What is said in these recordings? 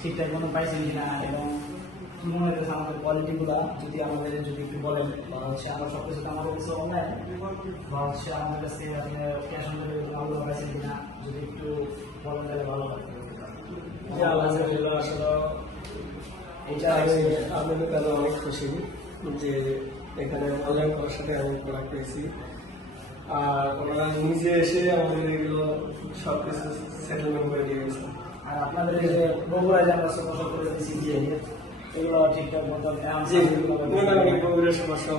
ঠিকঠাক মতো পাইছেন কিনা এবং কি মনে হচ্ছে আমাদের কোয়ালিটি গুলা যদি আমাদের যদি একটু বলেন বা হচ্ছে আমরা সবকিছু আমাদের কাছে অনলাইন বা হচ্ছে আমাদের কাছে আপনি ক্যাশ অন ডেলিভারি মালগুলো পাইছেন কিনা যদি একটু বলেন তাহলে ভালো লাগবে। আসলে এটা আপনাদের কাছে অনেক খুশি যে এখানে অনলাইন করার সাথে আমি প্রোডাক্ট পেয়েছি, আর ওনারা নিজে এসে আমাদের এগুলো সবকিছু সেটেলমেন্ট করে দিয়ে গেছে। আর আপনাদের যে বগুড়ায় যে আমরা সমস্যা করে দিচ্ছি যে এগুলো ঠিকঠাক মতো মোটামুটি বগুড়ার সমস্যা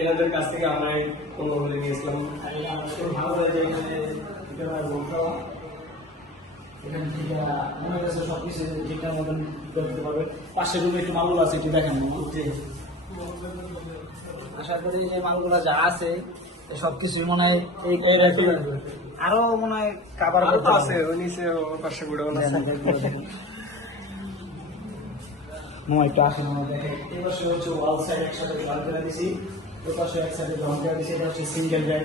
এনাদের কাছ থেকে আমরা কোনো বলে নিয়েছিলাম। ভালো হয়ে যায় এখানে এখান থেকে মনে হচ্ছে সবকিছু ঠিকঠাক মতন করতে পারবে। পাশে রুমে একটু মালগুলো আছে একটু দেখেন। আশা করি যে মালগুলো যা আছে সবকিছুই মনে হয় আরো মনে হয় কাবার আছে ওই নিচে পাশে গুড়ে একটু আসে মনে দেখে এই পাশে হচ্ছে ওয়াল সাইড একসাথে জয়েন করে দিছি, ওই পাশে একসাথে জয়েন করে দিছি। এটা হচ্ছে সিঙ্গেল ব্যাগ,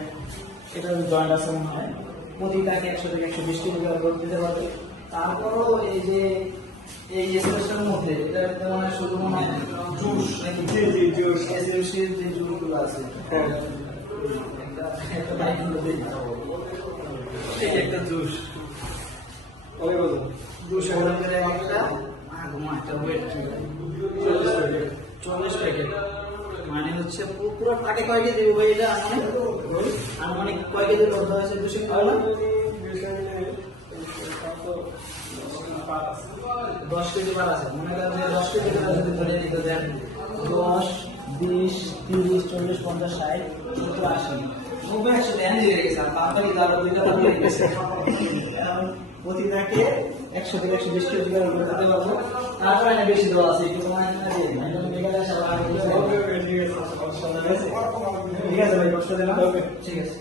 এটা জয়েন্ট আছে মনে হয় প্রতিটাকে 100 থেকে 120 কিলো লোড দিতে পারবে। তারপরও এই যে এই স্পেশালের মধ্যে এটা মানে শুধু মনে হয় জুস জুসের যে জুসগুলো আছে একটা বাইক একটা জুস অনেক বলুন জুস একটা ওয়েট 40 প্যাকেট মানে হচ্ছে পুরো টাকে কয় কেজি ওই এটা আনুমানিক কয় কেজি লোড দেওয়া হয়েছে 200 কিলো 10 কেজি বার আছে। মনে করেন যে 10 কেজি যদি ধরে দিতে দেন 10, 20, 30, 40, 50, 60, 70, 80, 90, 100 ধ্যান দিয়ে গেছে। আর তাড়াতাড়ি আরো দুইটা দিয়ে গেছে। প্রতিটাকে 100 থেকে 120 কেজি করে দিতে পারবো। তারপরে আমি বেশি দেওয়া আছে একটু কমায় না দিয়ে ঠিক আছে ভাই, কষ্ট দিলাম। ঠিক আছে।